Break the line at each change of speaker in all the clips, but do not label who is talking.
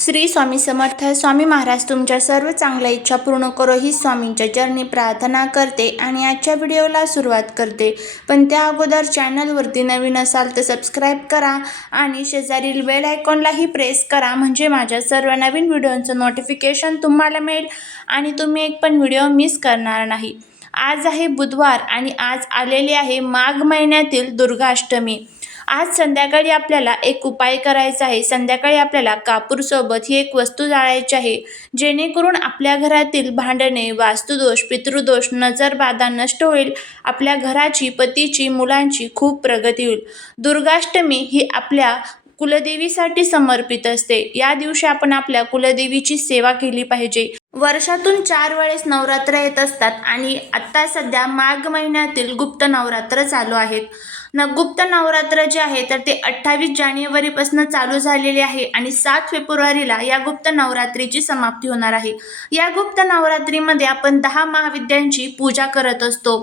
श्री स्वामी समर्थ स्वामी महाराज तुमच्या सर्व चांगल्या इच्छा पूर्ण करो. ही स्वामींच्या चरणी प्रार्थना करते आणि आजच्या व्हिडिओला सुरुवात करते. पण त्या अगोदर चॅनलवरती नवीन असाल तर सबस्क्राईब करा आणि शेजारील बेल आयकॉनलाही प्रेस करा. म्हणजे माझ्या सर्व नवीन व्हिडिओचं नोटिफिकेशन तुम्हाला मिळेल आणि तुम्ही एक पण व्हिडिओ मिस करणार नाही. आज आहे बुधवार आणि आज आलेली आहे माघ महिन्यातील दुर्गाष्टमी. आज संध्याकाळी आपल्याला एक उपाय करायचा आहे. संध्याकाळी आपल्याला कापूरसोबत ही एक वस्तू जाळायची आहे जेणेकरून आपल्या घरातील भांडणे वास्तुदोष पितृदोष नजरबाधा नष्ट होईल. आपल्या घराची पतीची मुलांची खूप प्रगती होईल. दुर्गाष्टमी ही आपल्या कुलदेवीसाठी समर्पित असते. या दिवशी आपण आपल्या कुलदेवीची सेवा केली पाहिजे. वर्षातून चार वेळेस नवरात्र येत असतात आणि आत्ता सध्या माघ महिन्यातील गुप्त नवरात्र चालू आहेत. न गुप्त नवरात्र जे आहे तर ते अठ्ठावीस जानेवारीपासून चालू झालेले आहे आणि सात फेब्रुवारीला या गुप्त नवरात्रीची समाप्ती होणार आहे. या गुप्त नवरात्रीमध्ये आपण दहा महाविद्यांची पूजा करत असतो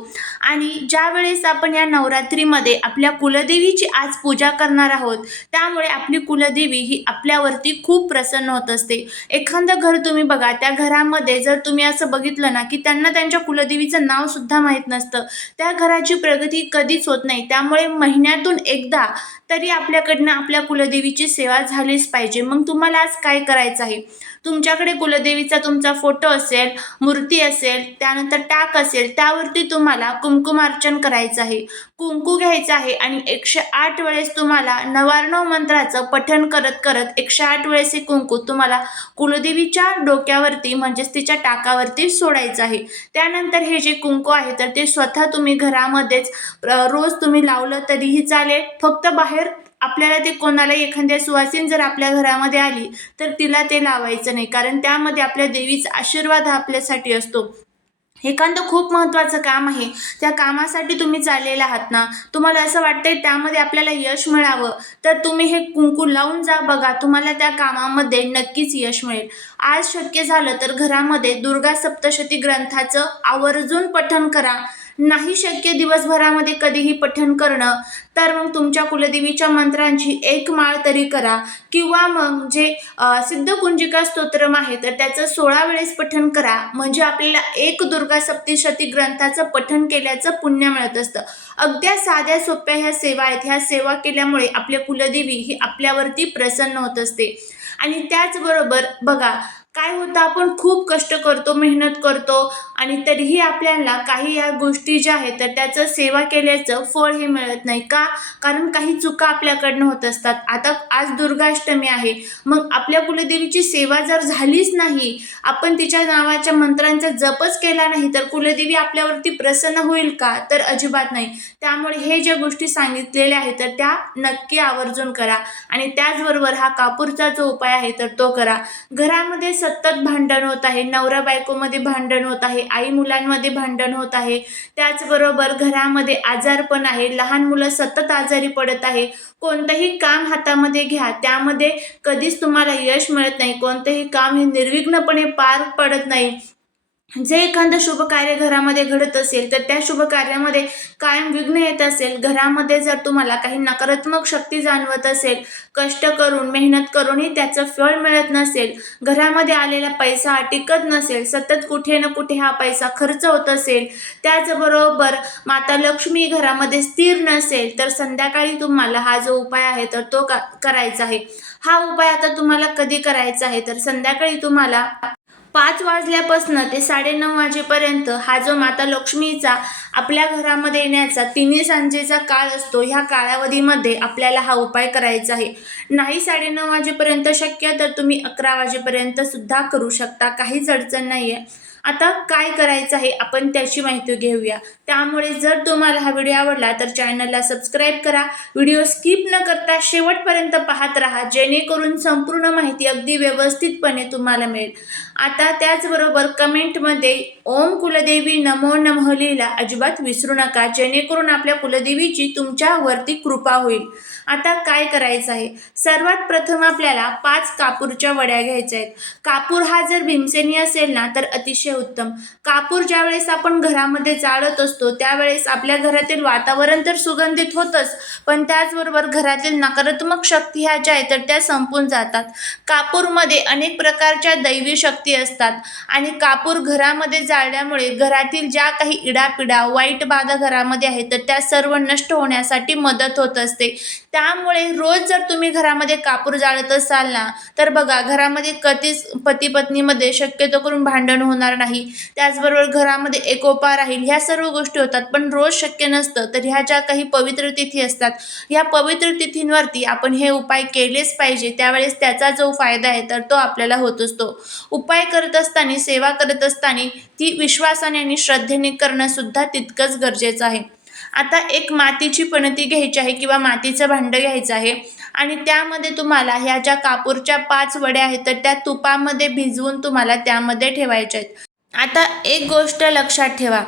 आणि ज्यावेळेस आपण या नवरात्रीमध्ये आपल्या कुलदेवीची आज पूजा करणार आहोत त्यामुळे आपली कुलदेवी ही आपल्यावरती खूप प्रसन्न होत असते. एखादं घर तुम्ही बघा त्या घरामध्ये जर तुम्ही असं बघितलं ना की त्यांना त्यांच्या कुलदेवीचं नावसुद्धा माहीत नसतं. त्या घराची प्रगती कधीच होत नाही त्यामुळे महिन्यातून एकदा तरी आपल्याकडनं आपल्या कुलदेवीची सेवा झालीच पाहिजे. मग तुम्हाला आज काय करायचं आहे? तुमच्याकडे कुलदेवीचा तुमचा फोटो असेल मूर्ती असेल त्यानंतर टाक असेल त्यावरती तुम्हाला कुंकुमार्चन करायचं आहे. कुंकू घ्यायचं आहे आणि एकशे आठ वेळेस तुम्हाला नवार्णव मंत्राचं पठण करत करत एकशे आठ वेळेस हे कुंकू तुम्हाला कुलदेवीच्या डोक्यावरती म्हणजेच तिच्या टाकावरती सोडायचं आहे. त्यानंतर हे जे कुंकू आहे तर ते स्वतः तुम्ही घरामध्येच रोज तुम्ही लावलं तरीही चालेल. फक्त बाहेर आपल्याला ते कोणाला एखाद्या सुवासीन जर आपल्या घरामध्ये आली तर तिला ते लावायचं नाही. कारण त्यामध्ये आपल्या देवीचा आशीर्वाद हा आपल्यासाठी असतो. एखादं खूप महत्त्वाचं काम आहे. त्या कामासाठी तुम्ही चाललेला आहात ना तुम्हाला असं वाटतंय त्यामध्ये आपल्याला यश मिळावं तर तुम्ही हे कुंकू लावून जा बघा तुम्हाला त्या कामामध्ये नक्कीच यश मिळेल. आज शक्य झालं तर घरामध्ये दुर्गा सप्तशती ग्रंथाचं आवर्जून पठण करा. नाही शक्य दिवसभरामध्ये कधीही पठण करणं. तर मग तुमच्या कुलदेवीच्या मंत्रांची एक माळ तरी करा. किंवा मग जे सिद्धकुंजिका स्तोत्रम आहे तर त्याचं सोळा वेळेस पठण करा. म्हणजे आपल्याला एक दुर्गा सप्तशती ग्रंथाचं पठण केल्याचं पुण्य मिळत असतं. अगद्या साध्या सोप्या ह्या सेवा आहेत. ह्या सेवा केल्यामुळे आपल्या कुलदेवी ही आपल्यावरती प्रसन्न होत असते. आणि त्याचबरोबर बघा काय होतं आपण खूप कष्ट करतो मेहनत करतो आणि तरीही आपल्याला काही या गोष्टी ज्या आहेत तर त्याचं सेवा केल्याचं फळ हे मिळत नाही. का? कारण काही चुका आपल्याकडनं होत असतात. आता आज दुर्गाष्टमी आहे. मग आपल्या कुलदेवीची सेवा जर झालीच नाही आपण तिच्या नावाच्या मंत्रांचा जपच केला नाही तर कुलदेवी आपल्यावरती प्रसन्न होईल का? तर अजिबात नाही. त्यामुळे हे ज्या गोष्टी सांगितलेल्या आहेत तर त्या नक्की आवर्जून करा. आणि त्याचबरोबर हा कापूरचा जो उपाय आहे तर तो करा. घरामध्ये सतत भांडण होत आहे नवरा बायकोमध्ये भांडण होत आहे आई मुलांमध्ये भांडण होत आहे. त्याचबरोबर घरामध्ये आजार पण आहे. लहान मुलं सतत आजारी पडत आहे. कोणतंही काम हातामध्ये घ्या. त्यामध्ये कधीच तुम्हाला यश मिळत नाही. कोणतंही काम हे निर्विघ्नपणे पार पडत नाही. जे एखादं शुभ कार्य घरामध्ये घडत असेल तर त्या शुभ कार्यामध्ये कायम विघ्न येत असेल. घरामध्ये जर तुम्हाला काही नकारात्मक शक्ती जाणवत असेल कष्ट करून मेहनत करूनही त्याचं फळ मिळत नसेल घरामध्ये आलेला पैसा टिकत नसेल सतत कुठे ना कुठे हा पैसा खर्च होत असेल त्याचबरोबर माता लक्ष्मी घरामध्ये स्थिर नसेल तर संध्याकाळी तुम्हाला हा जो उपाय आहे तर तो का करायचा आहे. हा उपाय आता तुम्हाला कधी करायचा आहे? तर संध्याकाळी तुम्हाला पाच वाजल्यापासून ते साडेनऊ वाजेपर्यंत हा जो माता लक्ष्मीचा आपल्या घरामध्ये येण्याचा तिन्ही सांजेचा काळ असतो ह्या कालावधीमध्ये आपल्याला हा उपाय करायचा आहे. नाही साडेनऊ वाजेपर्यंत शक्य तर तुम्ही अकरा वाजेपर्यंत सुद्धा करू शकता. काहीच अडचण नाही आहे आता काय करायचं आहे आपण त्याची माहिती घेऊया. त्यामुळे जर तुम्हाला हा व्हिडिओ आवडला तर चॅनलला सबस्क्राईब करा. व्हिडिओ स्किप न करता शेवटपर्यंत पाहत राहा जेणेकरून संपूर्ण माहिती अगदी व्यवस्थितपणे तुम्हाला मिळेल. आता त्याचबरोबर कमेंटमध्ये ओम कुलदेवी नमो नमो लिहिला अजिबात विसरू नका जेणेकरून आपल्या कुलदेवीची तुमच्यावरती कृपा होईल. आता काय करायचं आहे? सर्वात प्रथम आपल्याला पाच कापूरच्या वड्या घ्यायच्या आहेत. कापूर हा जर भीमसेनी असेल ना तर अतिशय उत्तम. कापूर ज्यावेळेस आपण घरामध्ये जाळत असतो त्यावेळेस आपल्या घरातील वातावरण तर सुगंधित होतंच पण त्याचबरोबर घरातील नकारात्मक शक्ती ह्या ज्या आहेत तर त्या संपून जातात. कापूरमध्ये अनेक प्रकारच्या दैवी शक्ती असतात आणि कापूर घरामध्ये जाळल्यामुळे घरातील ज्या काही इडापिडा वाईट बाधा घरामध्ये आहेत तर त्या सर्व नष्ट होण्यासाठी मदत होत असते. त्यामुळे रोज जर तुम्ही घरामध्ये कापूर जाळत असाल ना तर बघा घरामध्ये कधीच पती पत्नीमध्ये शक्यतो करून भांडण होणार नाही. त्याचबरोबर घरामध्ये एकोपा राहील. ह्या सर्व गोष्टी होतात पण रोज शक्य नसतं तर ह्या ज्या काही पवित्र तिथी असतात ह्या पवित्र तिथींवरती आपण हे उपाय केलेच पाहिजे. त्यावेळेस त्याचा जो फायदा आहे तर तो आपल्याला होत असतो. उपाय करत असताना सेवा करत असताना ती विश्वासाने आणि श्रद्धेने करणं सुद्धा तितकंच गरजेचं आहे. आता एक मातीची पणती घ्यायची आहे किंवा मातीचं भांडं घ्यायचं आहे आणि त्यामध्ये तुम्हाला ह्या ज्या कापूरच्या पाच वड्या आहेत तर त्या तुपामध्ये भिजवून तुम्हाला त्यामध्ये ठेवायच्या आहेत. आता एक गोष्ट लक्षात ठेवा.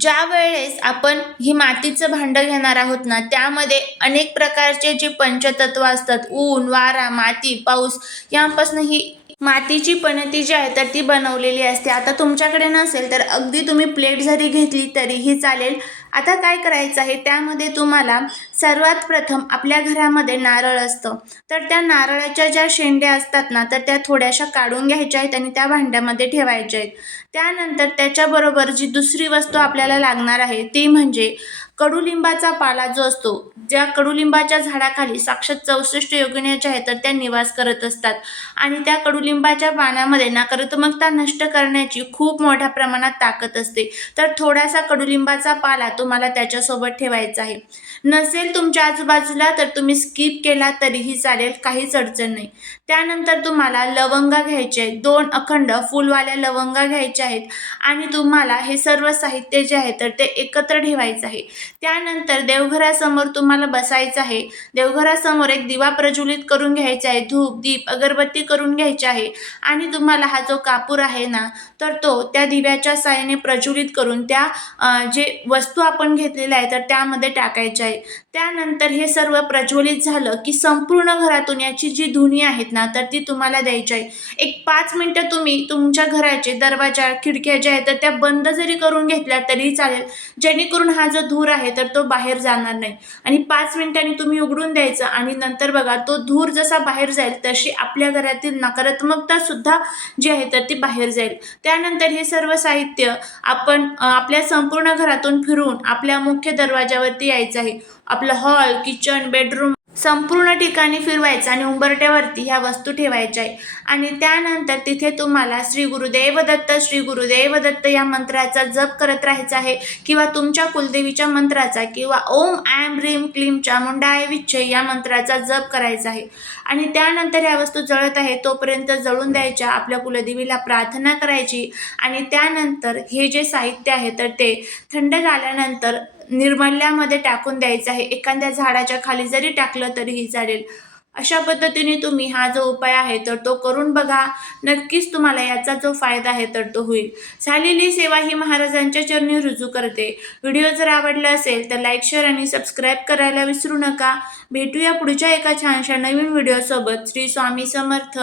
ज्या वेळेस आपण ही मातीचं भांडं घेणार आहोत ना त्यामध्ये अनेक प्रकारचे जे पंचतत्व असतात ऊन वारा माती पाऊस यापासून ही मातीची पणती जी आहे तर ती बनवलेली असते. आता तुमच्याकडे नसेल तर अगदी तुम्ही प्लेट जरी घेतली तरीही चालेल. आता काय करायचं आहे? त्यामध्ये तुम्हाला सर्वात प्रथम आपल्या घरामध्ये नारळ असतं. तर त्या नारळाच्या ज्या शेंड्या असतात ना तर त्या थोड्याशा काढून घ्यायच्या आहेत आणि त्या भांड्यामध्ये ठेवायच्या आहेत. त्यानंतर त्याच्याबरोबर जी दुसरी वस्तू आपल्याला लागणार आहे ती म्हणजे कडुलिंबाचा पाला जो असतो ज्या कडुलिंबाच्या झाडाखाली साक्षात चौसष्ट योगिन्या ज्या आहेत तर त्या निवास करत असतात. आणि त्या कडुलिंबाच्या पानामध्ये नकारात्मकता नष्ट करण्याची खूप मोठ्या प्रमाणात ताकद असते. तर थोडासा कडुलिंबाचा पाला तो तुम्हाला त्याच्यासोबत ठेवायचा आहे. नसेल तुमच्या आजूबाजूला तर तुम्ही स्किप केला तरीही चालेल काहीच अडचण नाही. त्यानंतर तुम्हाला लवंगा घ्यायचे आहेत. दोन अखंड फुलवाल्या लवंगा घ्यायच्या आहेत आणि तुम्हाला हे सर्व साहित्य जे आहे तर ते एकत्र ठेवायचं आहे. त्यानंतर देवघरासमोर तुम्हाला बसायचं आहे. देवघरासमोर एक दिवा प्रज्वलित करून घ्यायचा आहे. धूप दीप अगरबत्ती करून घ्यायची आहे. आणि तुम्हाला हा जो कापूर आहे ना तर तो त्या दिव्याच्या साह्याने प्रज्वलित करून त्या जे वस्तू आपण घेतलेला आहे तर त्यामध्ये टाकायचे आहे. त्यानंतर हे सर्व प्रज्वलित झालं की संपूर्ण घरातून याची जी धुनी आहेत ना तर ती तुम्हाला द्यायची आहे. एक पाच मिनटं तुम्ही तुमच्या घराचे दरवाजा खिडक्या ज्या आहेत तर त्या बंद जरी करून घेतल्या तरी चालेल. जेणेकरून हा जो धूर आहे तर तो बाहेर जाणार नाही. आणि पाच मिनिटांनी तुम्ही उघडून द्यायचं आणि नंतर बघा तो धूर जसा बाहेर जाईल तशी आपल्या घरातील नकारात्मकता सुद्धा जी आहे तर ती बाहेर जाईल. त्यानंतर हे सर्व साहित्य आपण आपल्या संपूर्ण घरातून फिरून आपल्या मुख्य दरवाजावरती यायचं आहे. आपलं हॉल किचन बेडरूम संपूर्ण ठिकाणी फिरवायचं आणि उंबरट्यावरती ह्या वस्तू ठेवायच्या आहे आणि त्यानंतर तिथे तुम्हाला श्री गुरुदेव दत्त श्री गुरुदेव दत्त या मंत्राचा जप करत राहायचा आहे किंवा तुमच्या कुलदेवीच्या मंत्राचा किंवा ओम ॲम ह्रीम क्लीमच्या मुंडाय विच्छे या मंत्राचा जप करायचा आहे. आणि त्यानंतर ह्या वस्तू जळत आहे तोपर्यंत जळून द्यायच्या आपल्या कुलदेवीला प्रार्थना करायची. आणि त्यानंतर हे जे साहित्य आहे तर ते थंड झाल्यानंतर निर्मल्यामध्ये टाकून द्यायचं आहे. एखाद्या झाडाच्या खाली जरी टाकलं तरीही चालेल. अशा पद्धतीने तुम्ही हा जो उपाय आहे तर तो करून बघा. नक्कीच तुम्हाला याचा जो फायदा आहे तर तो होईल. झालेली सेवा ही महाराजांच्या चरणी रुजू करते. व्हिडिओ जर आवडला असेल तर लाईक शेअर आणि सबस्क्राईब करायला विसरू नका. भेटूया पुढच्या एका छानशा नवीन व्हिडिओसोबत. श्री स्वामी समर्थ.